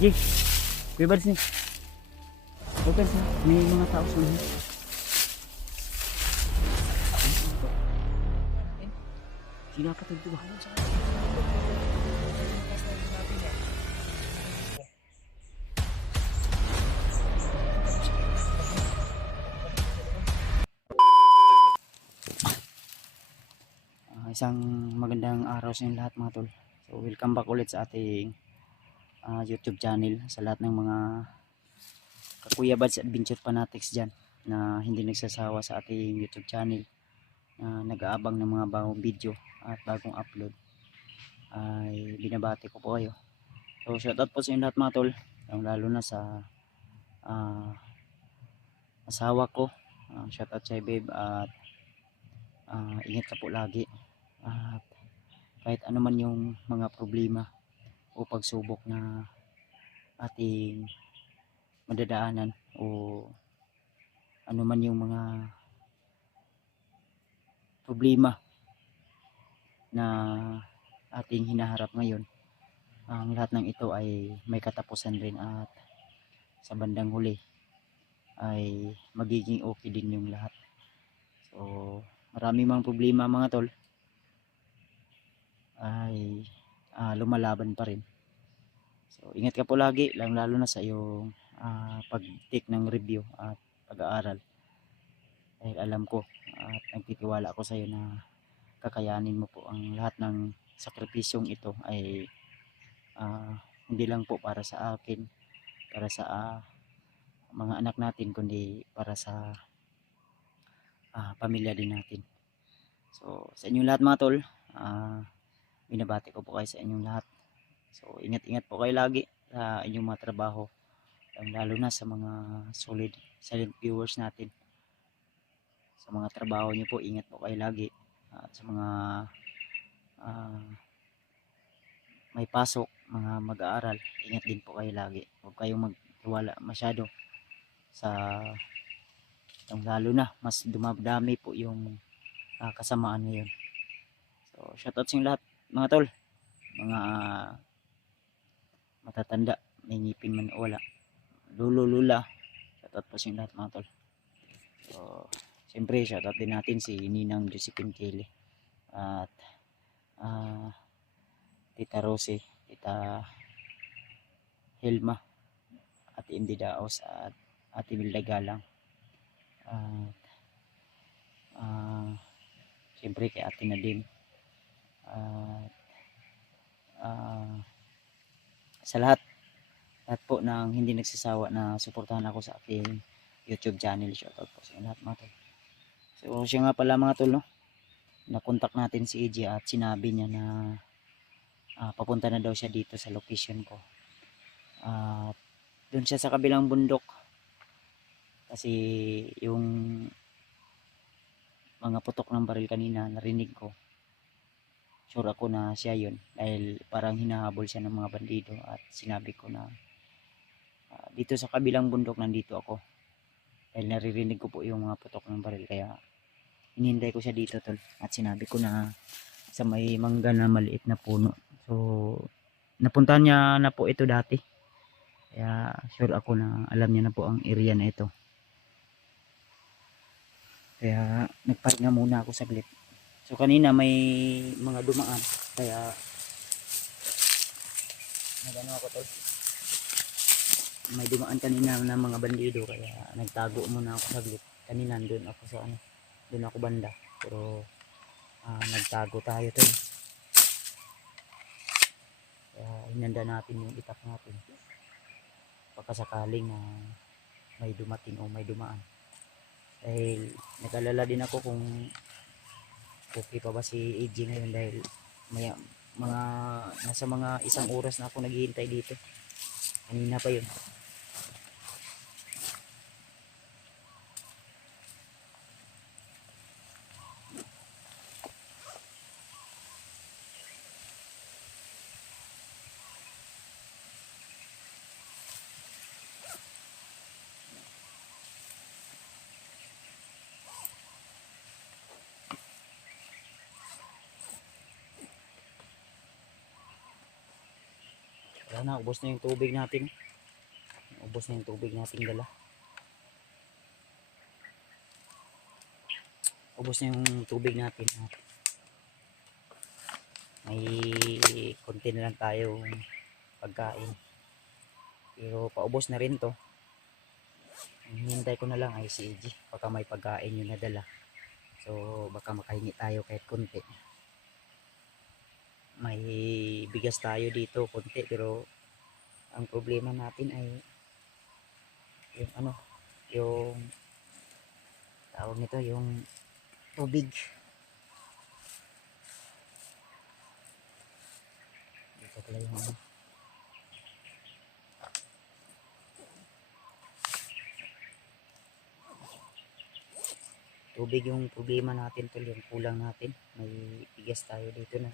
Jay, Kuya Bads ni. Kuya Bads ha, may mga tao sa mga. Sinapatid ko ba? Isang magandang araw sa inyo lahat mga tol. So welcome back ulit sa ating YouTube channel, sa lahat ng mga Kuya Bads Adventure Fanatics dyan na hindi nagsasawa sa ating YouTube channel, na nag-aabang ng mga bagong video at bagong upload. Ay binabati ko po kayo. So shoutout po sa inyo lahat mga tol, lalo na sa asawa ko. Shoutout sa babe at ingat ka po lagi. At kahit ano man yung mga problema o pagsubok na ating madadaanan, o ano man yung mga problema na ating hinaharap ngayon, ang lahat ng ito ay may katapusan rin, at sa bandang huli ay magiging okay din yung lahat. So marami mang problema mga tol, ay lumalaban pa rin. So ingat ka po lagi, lalo na sa iyong pag-take ng review at pag-aaral, dahil alam ko at nagtitiwala ako sa iyo na kakayanin mo po ang lahat ng sakripisyong ito, ay hindi lang po para sa akin, para sa mga anak natin, kundi para sa pamilya din natin. So sa inyong lahat mga tol, binabati ko po kayo sa inyong lahat. So ingat-ingat po kayo lagi sa inyong mga trabaho, lalo na sa mga solid silent viewers natin. Sa mga trabaho nyo po, ingat po kayo lagi. At sa mga may pasok, mga mag-aaral, ingat din po kayo lagi. Huwag kayong magtiwala masyado sa lalo na mas dumadami po yung kasamaan ngayon. So shoutout sa inyo lahat mga tol, mga matatanda, may ngipin man o wala, lulo lula, shoutout po sa inyo lahat mga tol. So siyempre shoutout din natin si Ninang Josephine Kelly at Tita Rose, Tita Hilma, Ate Indi Daos at Ate Milda Galang, at siyempre kay Ate Nadim, at sa lahat po ng hindi nagsasawa na suportahan ako sa aking YouTube channel. Shoutout po sa lahat mga tol. So siya nga pala mga tol, no? Nakontak natin si EJ at sinabi niya na papunta na daw siya dito sa location ko. At doon siya sa kabilang bundok, kasi yung mga putok ng baril kanina narinig ko. Sure ako na siya yun, dahil parang hinahabol siya ng mga bandido, at sinabi ko na dito sa kabilang bundok nandito ako, dahil naririnig ko po yung mga putok ng baril. Kaya hinihintay ko siya dito tol, at sinabi ko na sa may mangga na maliit na puno. So napuntahan niya na po ito dati, kaya sure ako na alam niya na po ang area na ito. Kaya nagpahinga muna ako saglit. So kanina may mga dumaan, kaya nagano ako tol, may dumaan kanina na mga bandido, kaya nagtago muna ako saglit. Kanina doon ako sa doon ako banda, pero nagtago tayo tol. Kaya hinanda natin yung itak natin pagkasakaling may dumating o may dumaan, dahil nag-alala din ako kung okay pa ba si AJ ngayon, dahil nasa mga isang oras na ako naghihintay dito. Kanina pa yun. Sana ubos na yung tubig natin. Ubos na yung tubig nating dala. Ubos na yung tubig natin. May konti na lang tayo pagkain. Pero paubos na rin to. Ang hinintay ko na lang ay si EG. Baka may pagkain yung nadala. So baka makahingi tayo kahit konti. May bigas tayo dito konti, pero ang problema natin ay yung ano, yung tawag nito, yung tubig. Dito pala yung ano. Tubig yung problema natin tol, yung kulang natin. May bigas tayo dito na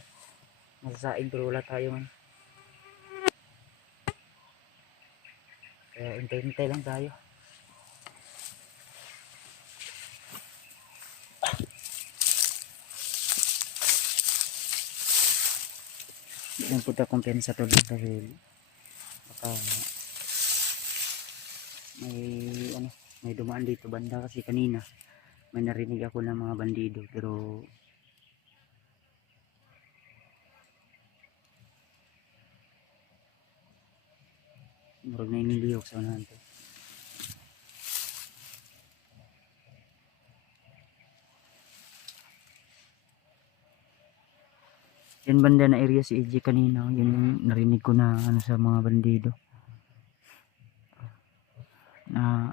masasaing, pero wala tayo man. Kaya hintay-hintay lang tayo. Hindi lang punta kumpiyansa tol, dahil baka may dumaan dito banda, kasi kanina may narinig ako ng mga bandido, pero murag na iniliyok sa unahan to. Yan banda na area si EJ kanina, yun yung narinig ko na ano sa mga bandido na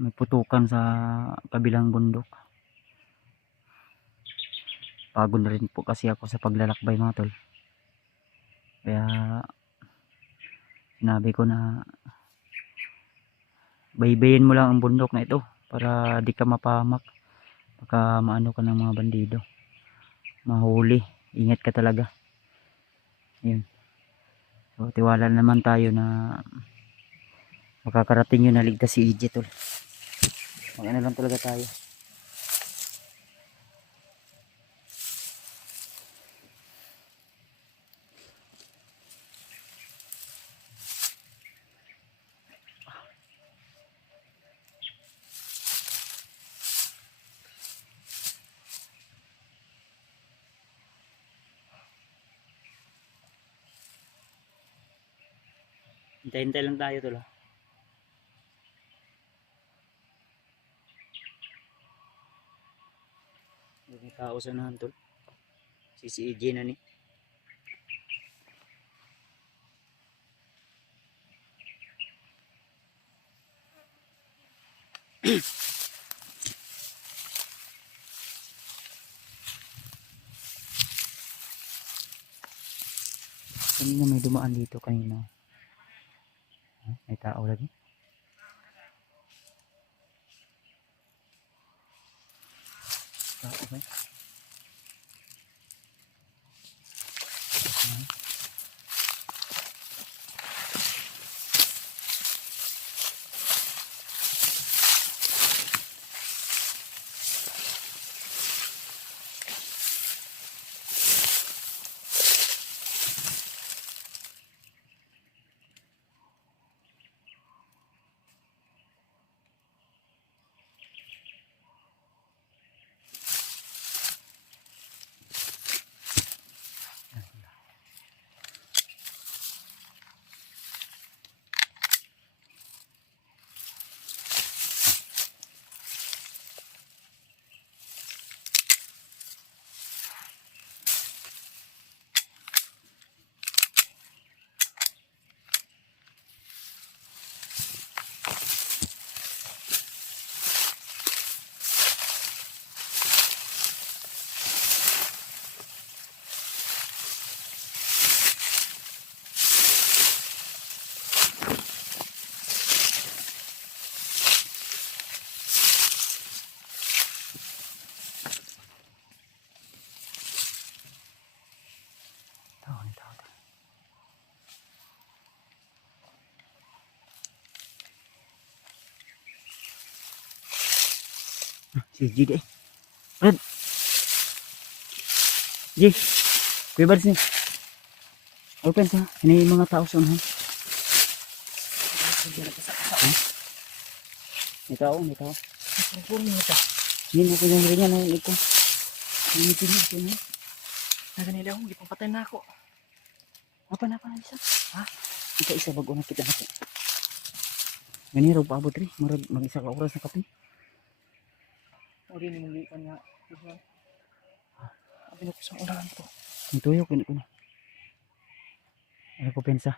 may putukan sa kabilang bundok. Pagod na rin po kasi ako sa paglalakbay mga tol, kaya sinabi ko na baybayin mo lang ang bundok na ito para di ka mapahamak, baka maano ka ng mga bandido, mahuli. Ingat ka talaga. Yun. So tiwala naman tayo na makakarating yun, na ligtas si EJ tol. Mag-ano lang talaga tayo. Hintay-hintay lang tayo tol. May tao sa unahan tol. Si EJ na ni. Kanina may dumaan dito kanina. May tao lagi. Tao ba? Si EJ deh. Red. EJ. Kuya Bars nih. Open sa. Ini mga tao sa unahan. May tao, may tao. Hindi mo pinahiri niya na ito. Hindi pinahiri ko niya. Naganila ako, hindi pang patay na ako. Apa na isa? Ha? Ika isa bago na kita natin. Ganiro pa abot rin. Mag-isa ka oras na kape. O rin yung liipan nga. Sabi na ko sa unahan ko. Ang tuyok, hindi ko na. Ano ko pensa?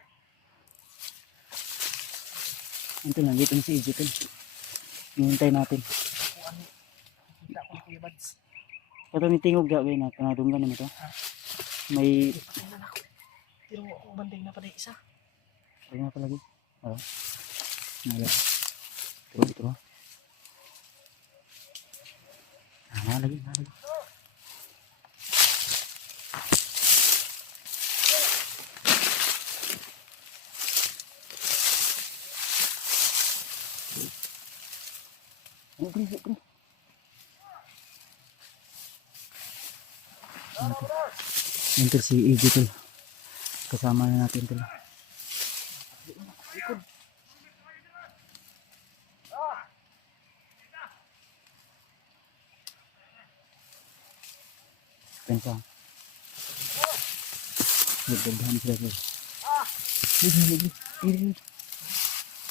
Ito lang, dito na si EJ. Hintay natin. Kung ano, hindi ako ng Kuya Bads. Kato ni tingog gawin na panadunggan naman ito. May... Patay na ako. Pero ako banding na pala isa. Ay nga palagi. Oo. Nala. Turo. Nalagi. Bukri. Enter si EJ tol. Kasama na natin tol. Pensa. Nagdagdahan sila tol.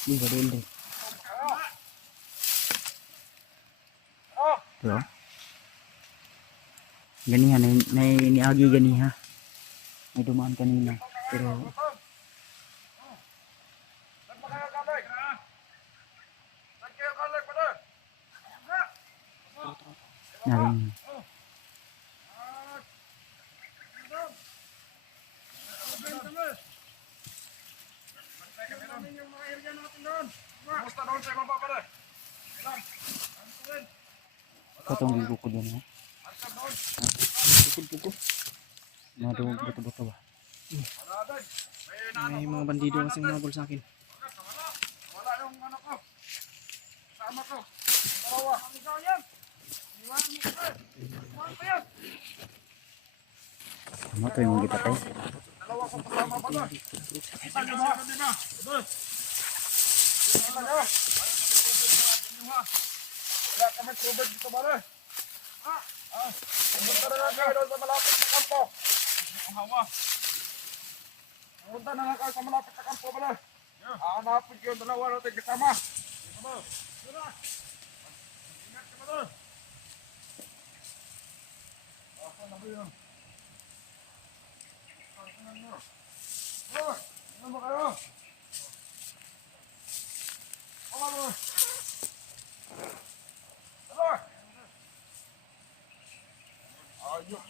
Libre. Pero ganihan na iniagi ganiha. May dumaan kanina pero narin patong gigo ko dyan ha. Pukul. Madung buto-buto ba? May mga bandido kasi nabol sa akin. Ano to yung kita tayo? Wala kami tubig dito ba rin? Pumunta na lang kayo doon sa malapit sa kampo. Pumunta na lang kayo sa malapit sa kampo ba rin? Hanapin ko yung dalawa natin kasama. Ingat ka ba doon? Asan na ba yun? Ano ba kayo? Wala mo. Ayok.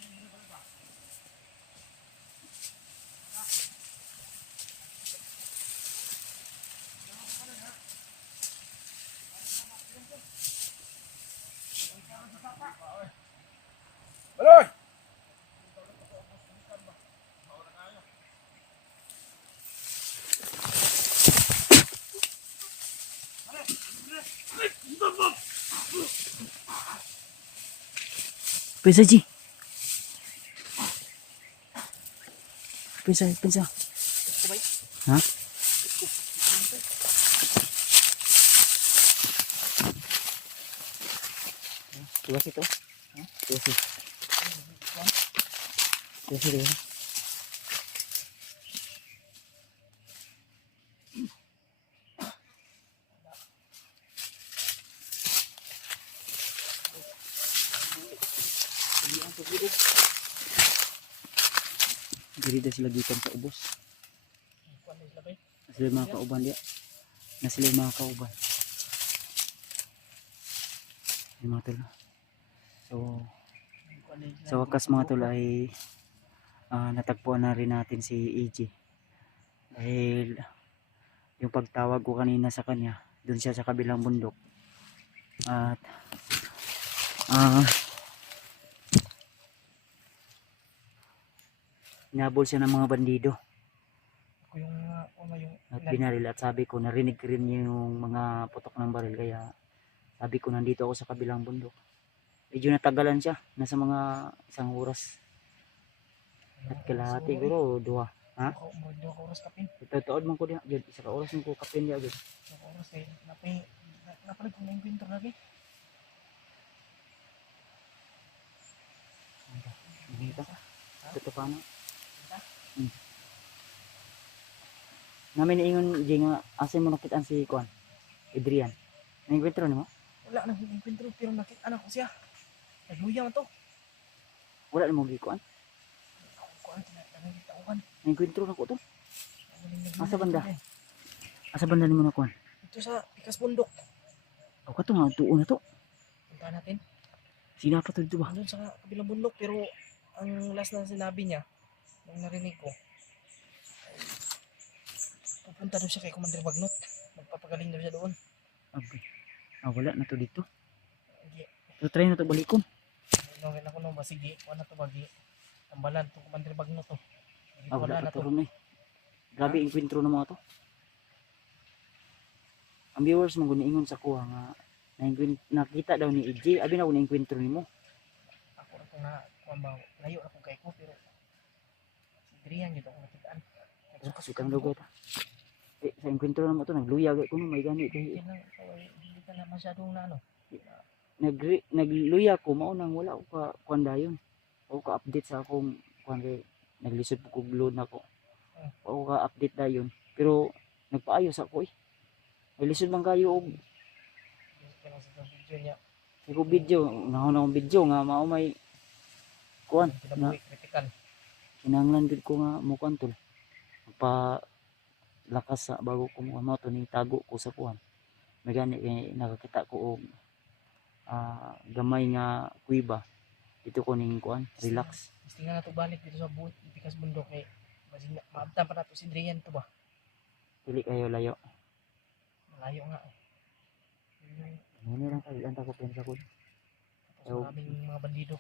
Balik! Pensa Ji. Pensa. Ha? Tugas itu. Tugas. Diri dah sila gikan sa ubos. Sila mga kauban dia. Na sila mga kauban. Yung mga tol. So sa wakas mga tol ay natagpuan na rin natin si EJ. Dahil yung pagtawag ko kanina sa kanya, doon siya sa kabilang bundok. At inabol siya ng mga bandido. Ako yung At binaril at sabi ko narinig rin yung mga putok ng baril kaya sabi ko nandito ako sa kabilang bundok. Medyo natagalan siya, nasa mga 1 oras at kalahati siguro 2. Ha? Dua ka oras kapin. Tuod man ko diha gyud isa ka oras man ko kapin diha gyud. Dua ka oras kay napalit ko na yung pintor lagi. Dito. Ito pa na. Namin ingon di nga asa mo nakitaan si Kuan. Adrian. Nangkwentro nimo? Wala na yung pintor pero nakita na ko siya. Nagluya man to. Wala na mo gikuan. Ako ang tinatawag. Nangkwentro na ko to. Asa banda? Asa banda nimo na Kuan? Ito sa Pikas Bundok. O kato nga tuon na to. Punta natin. Sina pa to dito ba? Andun sa kabilang bundok pero ang last na sinabi niya nung narinig ko pupunta daw siya kay Commander Bagnot. Magpapagaling daw siya doon. Abi. Wala na to dito. Hindi. So try na to balikon. Nungin ako nung basigi. Wala to bagi. Tambalan to Commander Bagnot to. Wala Wala pa na to to. ron eh. Grabe inkwentro na mga to. Ang viewers mo ingon sa kuha nga nakita daw ni EJ, abi na ko na inkwentro nimo. Ako na to na kumbaw. Layo ako kay ko pero si Drian dito ako nakitaan. Sukang lugar ta. Sa inkwentro na mo to nagluya gay ko no may gani kay Hindi ka na masyadong na ano. nagluya ko mao nang wala ko ka kuan dayon. O ka update sa akong kuan kay naglisod po kog load nako. O ka update dayon pero nagpaayos ako eh. Naglisod man kayo og Kaya sa video niya. ko video, nahon akong video nga mao may kuan na Kinabuhi, critical. kinahanglan gid ko nga mo kuan tol. Pa lakas sa bago ko mo to ning tago ko sa kuan. May gani kay nakakita ko og gamay nga kuiba. Dito ko ning kuan, relax. Gusto nga na to balik dito sa Pikas Bundok kay maabtan pa na to si Drian to ba? Dili kayo layo. Malayo nga eh. Ano lang kay ang ko pensa ko. Tapos maraming mga bandido.